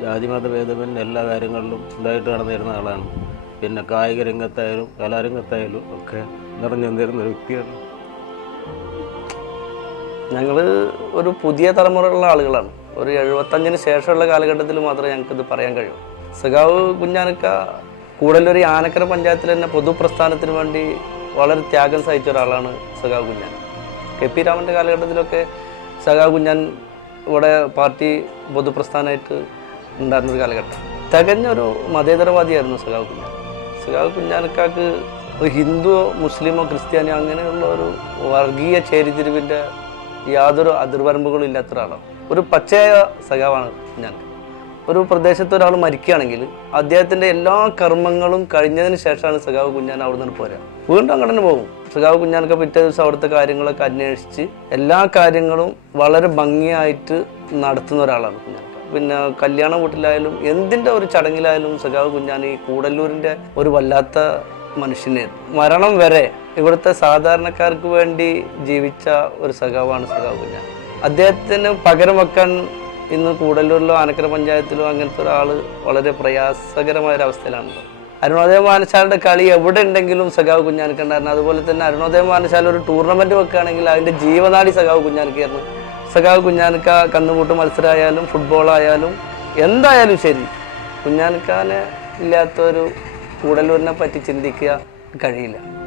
ജാതിമത ഭേദമന് എല്ലാ കാര്യങ്ങളിലും ഉണ്ടായിട്ട് നടന്നിരുന്ന ആളാണ്. പിന്നെ കായിക രംഗത്തായാലും കലാരംഗത്തായാലും ഒക്കെ നിറഞ്ഞു ഒരു വ്യക്തിയാണ്. ഞങ്ങൾ ഒരു പുതിയ തലമുറയുള്ള ആളുകളാണ്. ഒരു എഴുപത്തഞ്ചിന് ശേഷമുള്ള കാലഘട്ടത്തിൽ മാത്രമേ ഞങ്ങൾക്കിത് പറയാൻ കഴിയൂ. സഖാവ് കുഞ്ഞാനക്ക കൂടല്ലൊരു ആനക്കര പഞ്ചായത്തിൽ തന്നെ പൊതുപ്രസ്ഥാനത്തിന് വേണ്ടി വളരെ ത്യാഗം സഹിച്ച ഒരാളാണ് സഖാവ് കുഞ്ഞാൻ. കെ പി രാമന്റെ കാലഘട്ടത്തിലൊക്കെ സഖാവ് കുഞ്ഞാൻ ഇവിടെ പാർട്ടി പൊതുപ്രസ്ഥാനമായിട്ട് ഉണ്ടായിരുന്നൊരു കാലഘട്ടം. തികഞ്ഞ ഒരു മതേതരവാദിയായിരുന്നു സഖാവ് കുഞ്ഞാൻ. സഖാവ് കുഞ്ഞാനക്കാക്ക് ഒരു ഹിന്ദുവോ മുസ്ലിമോ ക്രിസ്ത്യാനിയോ അങ്ങനെയുള്ള ഒരു വർഗീയ ചേരിതിരിവിന്റെ യാതൊരു അതിർവരമ്പുകളും ഇല്ലാത്ത ഒരാളാണ്. ഒരു പച്ചയായ സഖാവാണ് ഞാൻ ഒരു പ്രദേശത്ത് ഒരാൾ മരിക്കുകയാണെങ്കിൽ അദ്ദേഹത്തിന്റെ എല്ലാ കർമ്മങ്ങളും കഴിഞ്ഞതിന് ശേഷമാണ് സഖാവ് കുഞ്ഞാൻ അവിടെ നിന്ന് പോരാ. വീണ്ടും അങ്ങനെ തന്നെ പോകും. സഖാവ് കുഞ്ഞാനൊക്കെ പിറ്റേ ദിവസം അവിടുത്തെ കാര്യങ്ങളൊക്കെ അന്വേഷിച്ച് എല്ലാ കാര്യങ്ങളും വളരെ ഭംഗിയായിട്ട് നടത്തുന്ന ഒരാളാണ് കുഞ്ഞാൻ. പിന്നെ കല്യാണ വീട്ടിലായാലും എന്തിന്റെ ഒരു ചടങ്ങിലായാലും സഖാവ് കുഞ്ഞാൻ ഈ കൂടല്ലൂരിന്റെ ഒരു വല്ലാത്ത മനുഷ്യനായിരുന്നു മരണം വരെ ഇവിടുത്തെ സാധാരണക്കാർക്ക് വേണ്ടി ജീവിച്ച ഒരു സഖാവാണ് സഖാവ് കുഞ്ഞാൻ. അദ്ദേഹത്തിന് പകരം വെക്കാൻ ഇന്ന് കൂടല്ലൂരിലോ ആനക്കര പഞ്ചായത്തിലോ അങ്ങനത്തെ ഒരാൾ വളരെ പ്രയാസകരമായ ഒരു അവസ്ഥയിലാണ്. അരുണോദയ മാനശാലയുടെ കളി എവിടെ ഉണ്ടെങ്കിലും സഖാവ് കുഞ്ഞാനിക്കുണ്ടായിരുന്നു അതുപോലെ തന്നെ അരുണോദയ മാനശാല ഒരു ടൂർണമെന്റ് വെക്കുകയാണെങ്കിൽ അതിന്റെ ജീവനാടി സഖാവ് കുഞ്ഞാനിക്കായിരുന്നു സഖാവ് കുഞ്ഞാനിക്ക കന്നുകൂട്ട് മത്സരമായാലും ഫുട്ബോളായാലും എന്തായാലും ശരി. കുഞ്ഞാനിക്കാനെ ഇല്ലാത്തൊരു കൂടലൂരിനെ പറ്റി ചിന്തിക്കുക കഴിയില്ല.